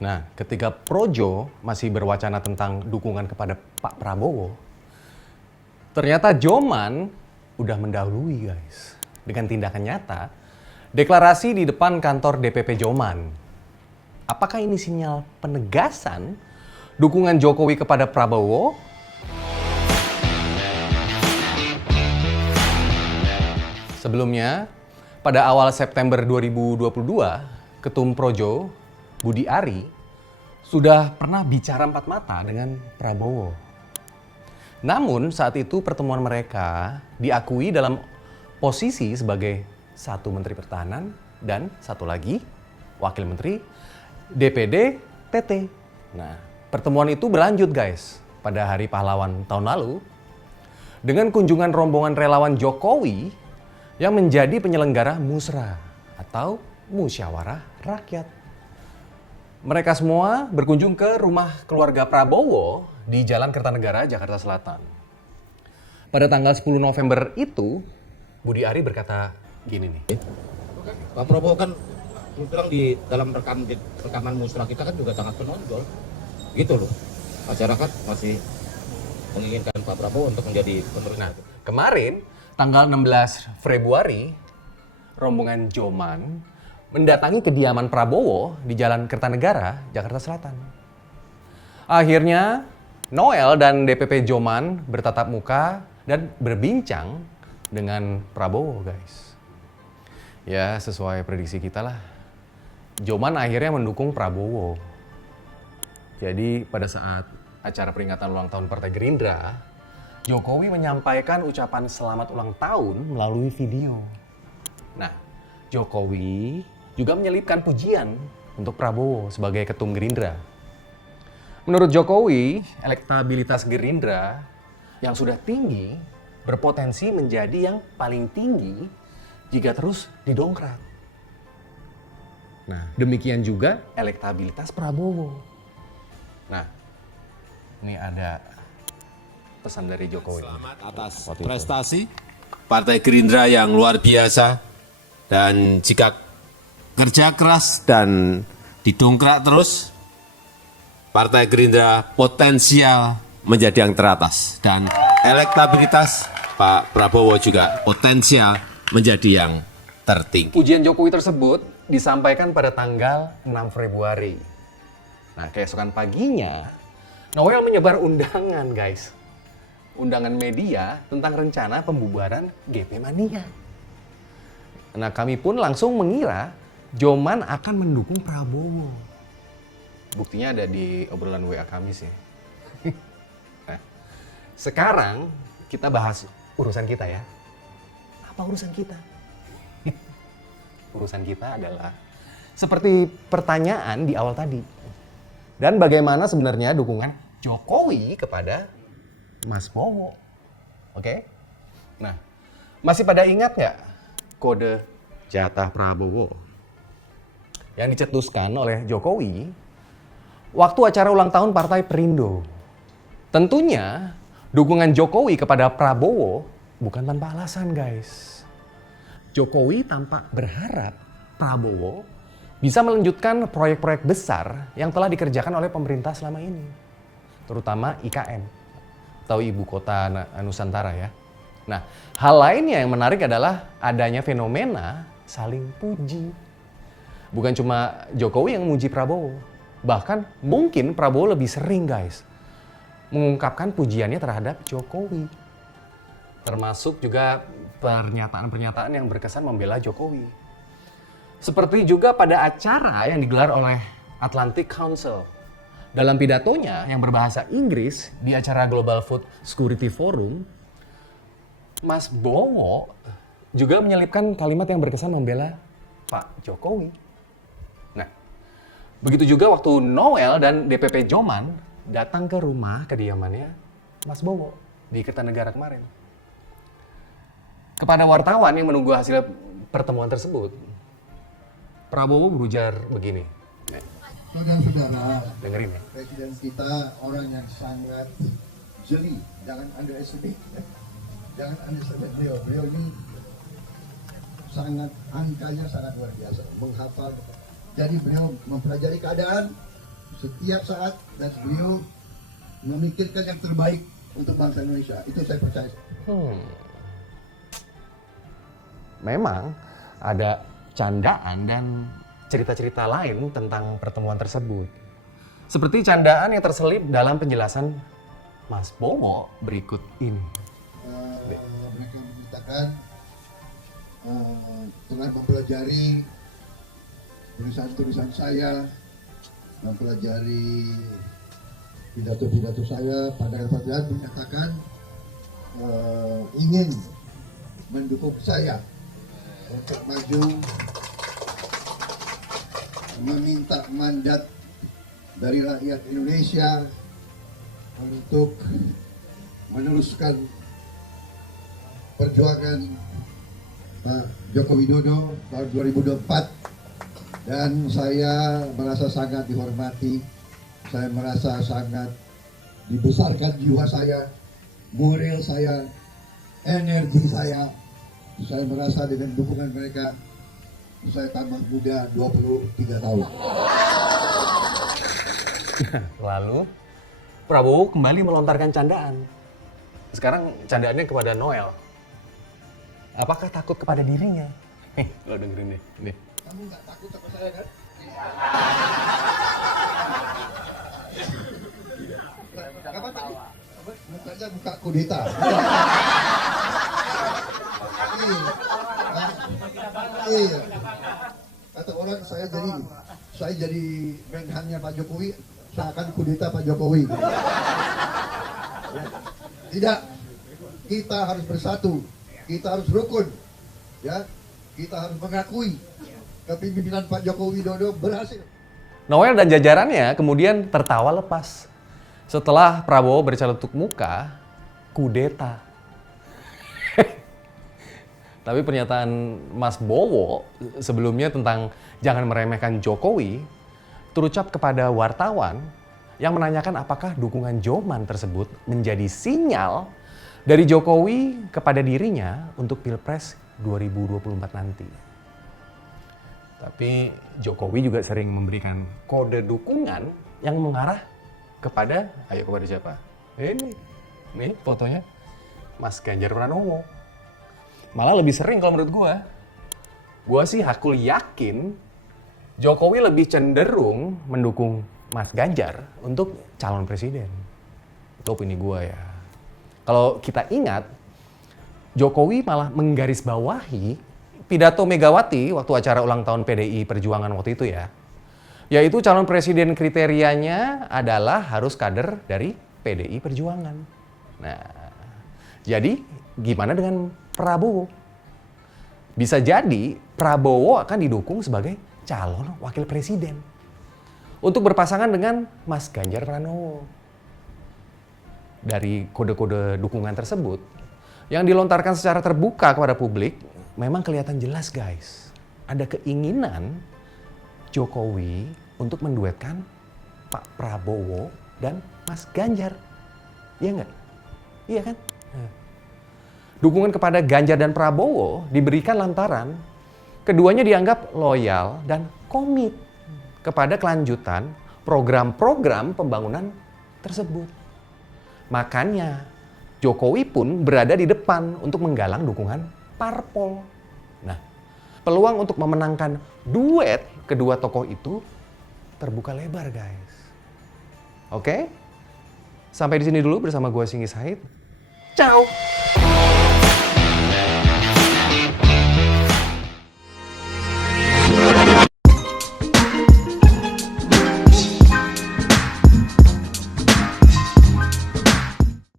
Nah, ketika Projo masih berwacana tentang dukungan kepada Pak Prabowo, ternyata Joman udah mendahului guys. Dengan tindakan nyata, deklarasi di depan kantor DPP Joman. Apakah ini sinyal penegasan dukungan Jokowi kepada Prabowo? Sebelumnya, pada awal September 2022, Ketum Projo, Budi Ari, sudah pernah bicara empat mata dengan Prabowo. Namun saat itu pertemuan mereka diakui dalam posisi sebagai satu Menteri Pertahanan dan satu lagi Wakil Menteri DPD TT. Nah, pertemuan itu berlanjut guys pada Hari Pahlawan tahun lalu dengan kunjungan rombongan relawan Jokowi yang menjadi penyelenggara musra atau musyawarah rakyat. Mereka semua berkunjung ke rumah keluarga Prabowo di Jalan Kertanegara, Jakarta Selatan. Pada tanggal 10 November itu, Budi Ari berkata gini nih. Pak Prabowo kan bilang di dalam rekaman musrah kita kan juga sangat menonjol. Gitu loh. Masyarakat masih menginginkan Pak Prabowo untuk menjadi penerus. Nah, kemarin tanggal 16 Februari, rombongan Joman mendatangi kediaman Prabowo di Jalan Kertanegara, Jakarta Selatan. Akhirnya, Noel dan DPP Joman bertatap muka dan berbincang dengan Prabowo, guys. Ya, sesuai prediksi kita lah. Joman akhirnya mendukung Prabowo. Jadi, pada saat acara peringatan ulang tahun Partai Gerindra, Jokowi menyampaikan ucapan selamat ulang tahun melalui video. Nah, Jokowi juga menyelipkan pujian untuk Prabowo sebagai ketum Gerindra. Menurut Jokowi, elektabilitas Gerindra yang sudah tinggi berpotensi menjadi yang paling tinggi jika terus didongkrak. Nah, demikian juga elektabilitas Prabowo. Nah, ini ada pesan dari Jokowi. Selamat atas prestasi Partai Gerindra yang luar biasa. Dan jika kerja keras dan didongkrak terus, Partai Gerindra potensial menjadi yang teratas. Dan elektabilitas Pak Prabowo juga potensial menjadi yang tertinggi. Pujian Jokowi tersebut disampaikan pada tanggal 6 Februari. Nah, keesokan paginya, Noel menyebar undangan, guys. Undangan media tentang rencana pembubaran GP Mania. Nah, kami pun langsung mengira Joman akan mendukung Prabowo. Buktinya ada di obrolan WA kami sih. Nah, sekarang kita bahas urusan kita ya. Apa urusan kita? Urusan kita adalah seperti pertanyaan di awal tadi. Dan bagaimana sebenarnya dukungan Jokowi kepada Mas Bowo. Oke? Nah, masih pada ingat nggak kode jatah Prabowo yang dicetuskan oleh Jokowi waktu acara ulang tahun Partai Perindo? Tentunya dukungan Jokowi kepada Prabowo bukan tanpa alasan, guys. Jokowi tampak berharap Prabowo bisa melanjutkan proyek-proyek besar yang telah dikerjakan oleh pemerintah selama ini, terutama IKN atau Ibu Kota Nusantara ya. Nah, hal lainnya yang menarik adalah adanya fenomena saling puji. Bukan cuma Jokowi yang memuji Prabowo, bahkan mungkin Prabowo lebih sering guys mengungkapkan pujiannya terhadap Jokowi. Termasuk juga pernyataan-pernyataan yang berkesan membela Jokowi. Seperti juga pada acara yang digelar oleh Atlantic Council. Dalam pidatonya yang berbahasa Inggris di acara Global Food Security Forum, Mas Bowo juga menyelipkan kalimat yang berkesan membela Pak Jokowi. Nah, begitu juga waktu Noel dan DPP Joman datang ke rumah kediamannya Mas Bowo di Kertanegara kemarin. Kepada wartawan yang menunggu hasil pertemuan tersebut, Prabowo berujar begini. Saudara-saudara, dengerin ya. Presiden kita orang yang sangat jeli, jangan underestimate. Jangan underestimate beliau. Beliau ini sangat angkanya sangat luar biasa, menghafal. Jadi beliau mempelajari keadaan, setiap saat dan beliau memikirkan yang terbaik untuk bangsa Indonesia. Itu saya percaya. Memang ada candaan dan cerita-cerita lain tentang pertemuan tersebut. Seperti candaan yang terselip dalam penjelasan Mas Bowo berikut ini. Mereka menyatakan telah mempelajari tulisan-tulisan saya, mempelajari pidato-pidato saya, pandangan-pandangan menyatakan ingin mendukung saya untuk maju meminta mandat dari rakyat Indonesia untuk meneruskan perjuangan Pak Joko Widodo tahun 2024, dan saya merasa sangat dihormati, saya merasa sangat dibesarkan jiwa saya, moral saya, energi saya merasa dengan dukungan mereka saya tambah muda 23 tahun. Lalu Prabowo kembali melontarkan candaan. Sekarang candaannya kepada Noel. Apakah takut kepada dirinya? Lo dengerin deh. Nih. Kamu nggak takut sama saya kan? Apa tadi? Mukanya buka kudeta. Iya. Kata orang saya jadi menhannya Pak Jokowi, saya akan kudeta Pak Jokowi. Tidak. Kita harus bersatu. Kita harus rukun. Ya. Kita harus mengakui kepemimpinan Pak Joko Widodo berhasil. Noel dan jajarannya kemudian tertawa lepas setelah Prabowo berceletuk muka kudeta. Tapi pernyataan Mas Bowo sebelumnya tentang jangan meremehkan Jokowi terucap kepada wartawan yang menanyakan apakah dukungan Joman tersebut menjadi sinyal dari Jokowi kepada dirinya untuk Pilpres 2024 nanti. Tapi Jokowi juga sering memberikan kode dukungan yang mengarah kepada siapa? Nih fotonya Mas Ganjar Pranowo. Malah lebih sering kalau menurut gua sih hakul yakin Jokowi lebih cenderung mendukung Mas Ganjar untuk calon presiden. Itu opini gua ya. Kalau kita ingat, Jokowi malah menggarisbawahi pidato Megawati waktu acara ulang tahun PDI Perjuangan waktu itu ya. Yaitu calon presiden kriterianya adalah harus kader dari PDI Perjuangan. Nah, jadi gimana dengan Prabowo? Bisa jadi Prabowo akan didukung sebagai calon wakil presiden untuk berpasangan dengan Mas Ganjar Pranowo. Dari kode-kode dukungan tersebut yang dilontarkan secara terbuka kepada publik, memang kelihatan jelas guys. Ada keinginan Jokowi untuk menduetkan Pak Prabowo dan Mas Ganjar. Iya nggak? Iya kan? Dukungan kepada Ganjar dan Prabowo diberikan lantaran keduanya dianggap loyal dan komit kepada kelanjutan program-program pembangunan tersebut. Makanya Jokowi pun berada di depan untuk menggalang dukungan parpol. Nah, peluang untuk memenangkan duet kedua tokoh itu terbuka lebar, guys. Oke? Sampai di sini dulu bersama gue Singgi Said. Ciao.